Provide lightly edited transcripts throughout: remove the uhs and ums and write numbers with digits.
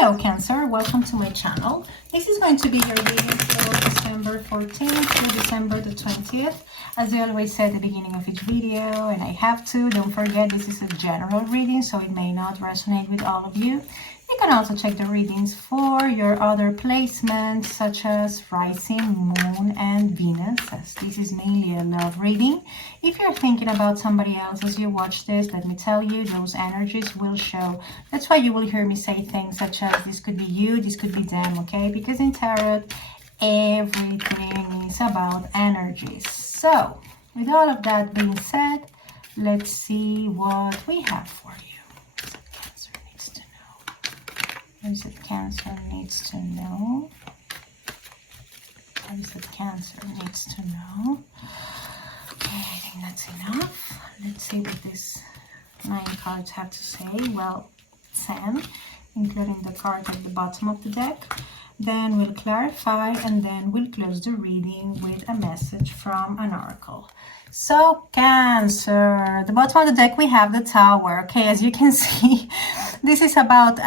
Hello Cancer, welcome to my channel. This is going to be your reading for December 14th to December the 20th. As I always say at the beginning of each video, and I have to, don't forget this is a general reading, so it may not resonate with all of you. You can also check the readings for your other placements such as Rising, Moon and Venus, as this is mainly a love reading. If you're thinking about somebody else as you watch this, let me tell you, those energies will show. That's why you will hear me say things such as this could be you, this could be them, okay? Because in Tarot, everything is about energies. So, with all of that being said, let's see what we have for you. What is it Cancer needs to know? What is it Cancer needs to know? Okay, I think that's enough. Let's see what these 9 cards have to say. Well, 10, including the card at the bottom of the deck. Then we'll clarify and then we'll close the reading with a message from an oracle. So Cancer, the bottom of the deck we have the Tower. Okay, as you can see, this is about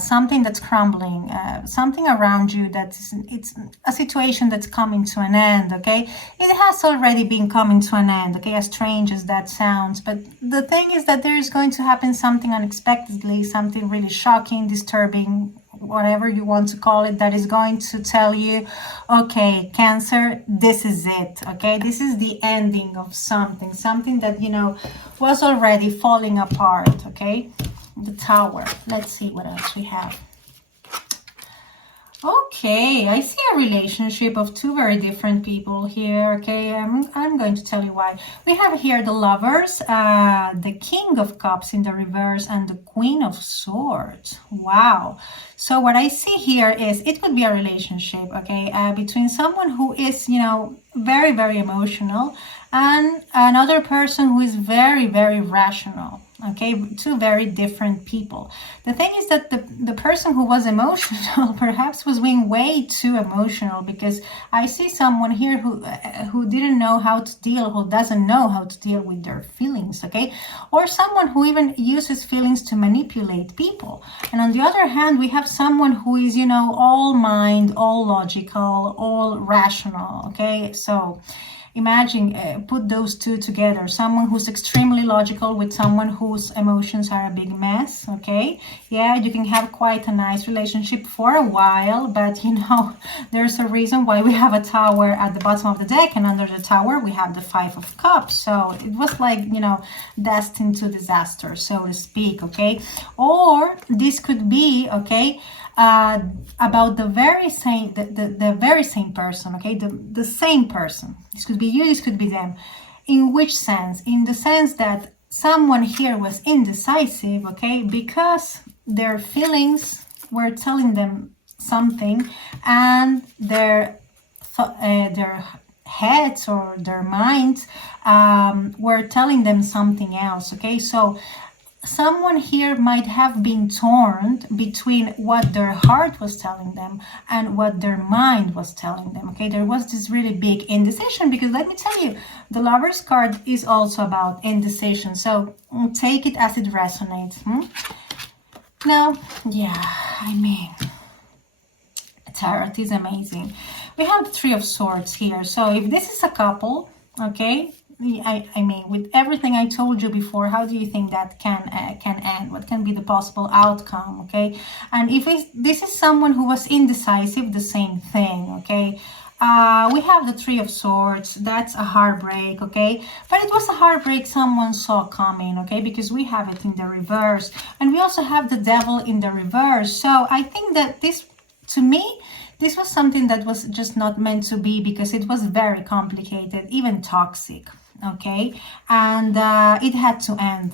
something that's crumbling, something around you it's a situation that's coming to an end. Okay, it has already been coming to an end. Okay, as strange as that sounds, but the thing is that there is going to happen something unexpectedly, something really shocking, disturbing, whatever you want to call it, that is going to tell you, okay, Cancer, this is it. Okay, this is the ending of something that, you know, was already falling apart. Okay, the Tower. Let's see what else we have. Okay, I see a relationship of 2 very different people here. Okay, I'm going to tell you why. We have here the Lovers, the King of Cups in the reverse, and the Queen of Swords. Wow. So what I see here is it could be a relationship, okay, between someone who is, you know, very, very emotional and another person who is very, very rational. Okay, 2 very different people. The thing is that the person who was emotional perhaps was being way too emotional, because I see someone here who didn't know how to deal, who doesn't know how to deal with their feelings, okay? Or someone who even uses feelings to manipulate people. And on the other hand, we have someone who is, you know, all mind, all logical, all rational, okay? So imagine, put those 2 together. Someone who's extremely logical with someone whose emotions are a big mess, okay? Yeah, you can have quite a nice relationship for a while, but, you know, there's a reason why we have a Tower at the bottom of the deck, and under the Tower we have the 5 of Cups. So it was like, you know, destined to disaster, so to speak, okay? Or this could be, okay, about the very same very same person, okay, the same person. This could be you, this could be them. In which sense? In the sense that someone here was indecisive, okay, because their feelings were telling them something, and their heads or their minds were telling them something else, okay? So someone here might have been torn between what their heart was telling them and what their mind was telling them. Okay, there was this really big indecision, because let me tell you, the Lovers card is also about indecision. So take it as it resonates. Now, yeah, I mean, Tarot is amazing. We have the 3 of Swords here. So if this is a couple, okay, I mean, with everything I told you before, how do you think that can end? What can be the possible outcome, okay? And if this is someone who was indecisive, the same thing, okay? We have the 3 of Swords. That's a heartbreak, okay? But it was a heartbreak someone saw coming, okay? Because we have it in the reverse. And we also have the Devil in the reverse. So I think that this, to me, this was something that was just not meant to be, because it was very complicated, even toxic, okay? And it had to end.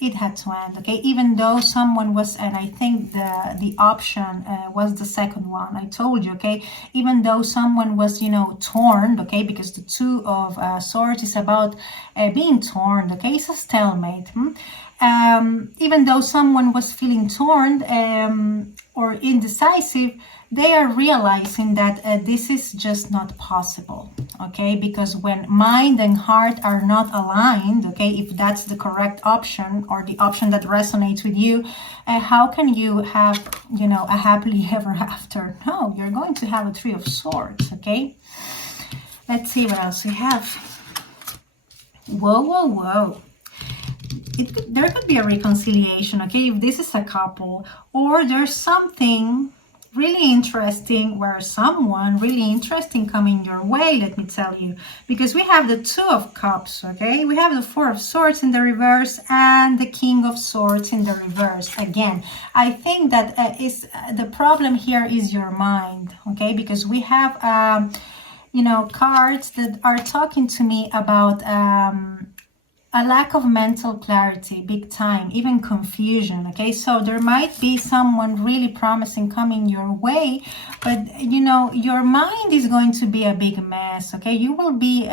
It had to end, okay? Even though someone was, and I think the option was the second one I told you, okay? Even though someone was, you know, torn, okay? Because the 2 of Swords is about being torn, okay? It's a stalemate. even though someone was feeling torn or indecisive, they are realizing that this is just not possible, okay? Because when mind and heart are not aligned, okay, if that's the correct option or the option that resonates with you, how can you have, you know, a happily ever after? No, you're going to have a Three of Swords, okay? Let's see what else we have. Whoa, whoa, whoa. There could be a reconciliation, okay, if this is a couple, or there's something really interesting where someone really interesting coming your way, let me tell you, because we have the Two of Cups, okay, we have the Four of Swords in the reverse and the King of Swords in the reverse. Again, I think that the problem here is your mind, okay, because we have you know, cards that are talking to me about a lack of mental clarity, big time, even confusion, okay? So there might be someone really promising coming your way, but, you know, your mind is going to be a big mess, okay? You will be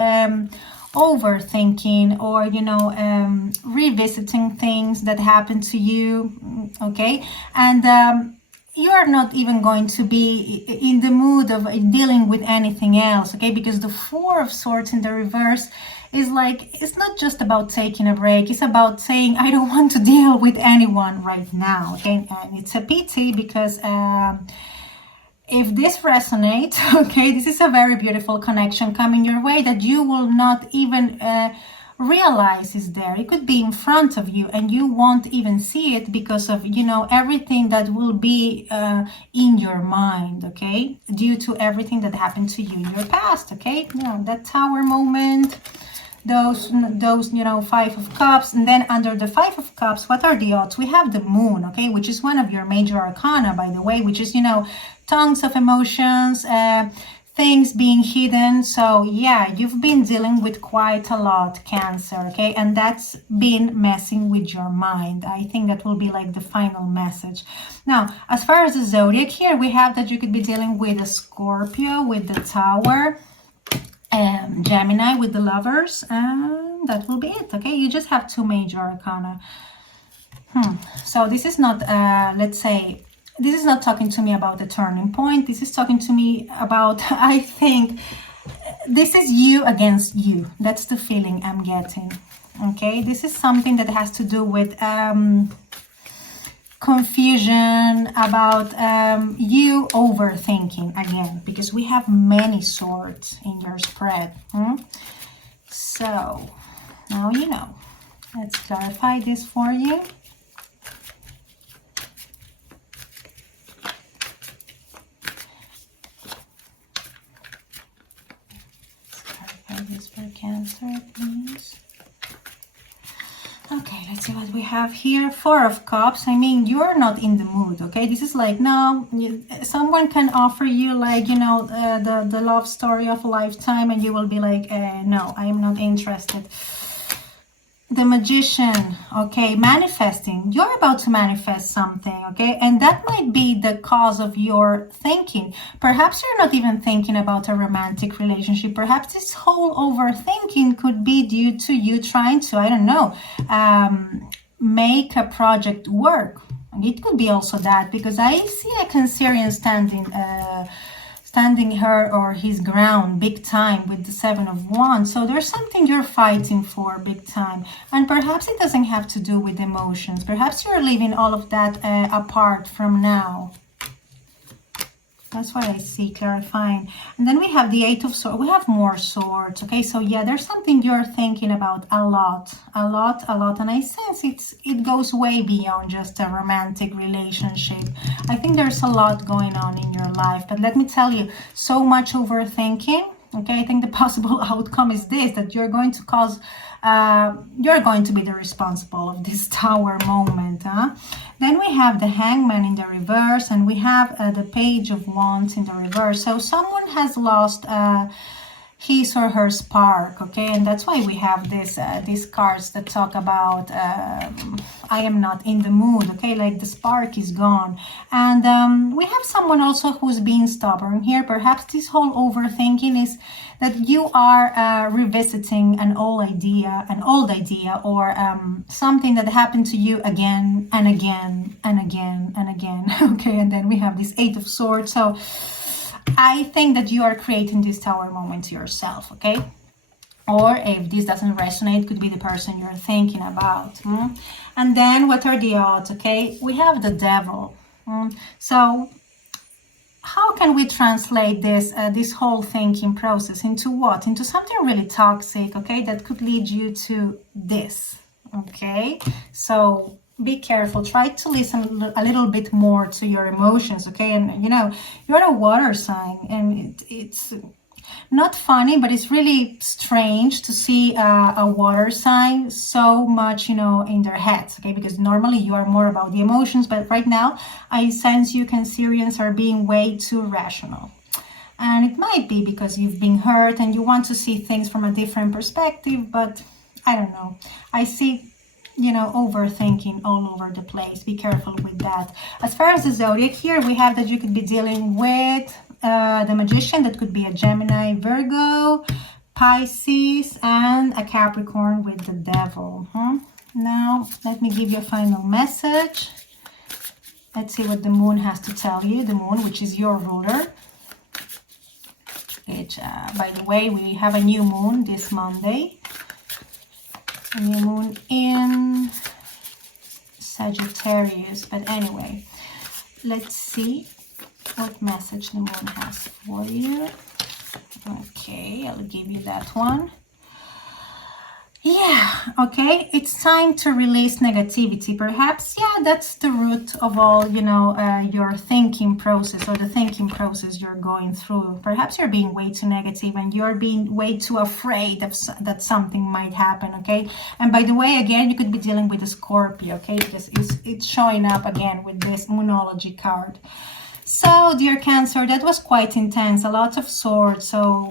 overthinking or, you know, revisiting things that happened to you, okay? And you are not even going to be in the mood of dealing with anything else, okay? Because the Four of Swords in the reverse is like, it's not just about taking a break, it's about saying, I don't want to deal with anyone right now, okay? And it's a pity because if this resonates, okay, this is a very beautiful connection coming your way that you will not even realize is there. It could be in front of you and you won't even see it because of, you know, everything that will be in your mind, okay, due to everything that happened to you in your past, okay? You know, that Tower moment, those you know, Five of Cups, and then under the Five of Cups, what are the odds? We have the Moon, okay, which is one of your major arcana, by the way, which is, you know, tongues of emotions, things being hidden. So yeah, you've been dealing with quite a lot, Cancer, okay, and that's been messing with your mind. I think that will be like the final message. Now, as far as the zodiac here, we have that you could be dealing with a Scorpio with the Tower, Gemini with the Lovers, and that will be it, okay? You just have two major arcana. So this is not, let's say, this is not talking to me about the turning point. This is talking to me about, I think, this is you against you. That's the feeling I'm getting, okay? This is something that has to do with confusion, about you overthinking again, because we have many swords in your spread. So now you know. Let's clarify this for you. This for Cancer, please. Okay, let's see what we have here. Four of Cups. I mean, you're not in the mood, okay? This is like, no, someone can offer you like, you know, the love story of a lifetime, and you will be like, no, I'm not interested. The Magician, okay, manifesting. You're about to manifest something, okay? And that might be the cause of your thinking. Perhaps you're not even thinking about a romantic relationship. Perhaps this whole overthinking could be due to you trying to, I don't know, make a project work. It could be also that, because I see a Cancerian standing her or his ground big time with the Seven of Wands. So there's something you're fighting for big time, and perhaps it doesn't have to do with emotions. Perhaps you're leaving all of that apart from now. That's what I see, clarifying. And then we have the Eight of Swords. We have more swords, okay? So yeah, there's something you're thinking about a lot. And I sense it goes way beyond just a romantic relationship. I think there's a lot going on in your life. But let me tell you, so much overthinking, okay? I think the possible outcome is this, that you're going to cause... you're going to be the responsible of this Tower moment. Then we have the Hangman in the reverse, and we have the Page of Wands in the reverse. So someone has lost his or her spark, okay? And that's why we have this these cards that talk about I am not in the mood, okay? Like the spark is gone. And we have someone also who's being stubborn here. Perhaps this whole overthinking is that you are revisiting an old idea, or something that happened to you again and again and again and again, okay? And then we have this Eight of Swords. So I think that you are creating this tower moment to yourself, okay? Or if this doesn't resonate, could be the person you're thinking about. And then what are the odds, okay? We have the Devil. So how can we translate this this whole thinking process into what? Into something really toxic, okay? That could lead you to this, okay? So be careful. Try to listen a little bit more to your emotions, okay? And you know, you're a water sign, and it's not funny, but it's really strange to see a water sign so much, you know, in their heads, okay? Because normally you are more about the emotions, but right now I sense you Cancerians are being way too rational. And it might be because you've been hurt and you want to see things from a different perspective, but I don't know. I see, you know, overthinking all over the place. Be careful with that. As far as the zodiac here, we have that you could be dealing with the Magician. That could be a Gemini, Virgo, Pisces, and a Capricorn with the Devil. Now, let me give you a final message. Let's see what the Moon has to tell you. The Moon, which is your ruler. Which, by the way, we have a new moon this Monday. A new moon in Sagittarius. But anyway, let's see what message the Moon has for you. Okay, I'll give you that one. Yeah, okay, it's time to release negativity. Perhaps, yeah, that's the root of all, you know, your thinking process, or the thinking process you're going through. Perhaps you're being way too negative and you're being way too afraid of that something might happen, okay? And by the way, again, you could be dealing with a Scorpio, okay? Because it's showing up again with this Moonology card. So, dear Cancer, that was quite intense, a lot of swords. So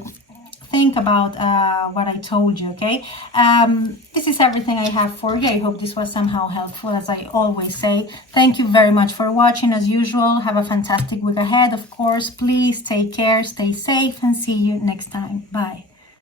think about what I told you, okay? This is everything I have for you. I hope this was somehow helpful, as I always say. Thank you very much for watching. As usual, have a fantastic week ahead, of course. Please take care, stay safe, and see you next time. Bye.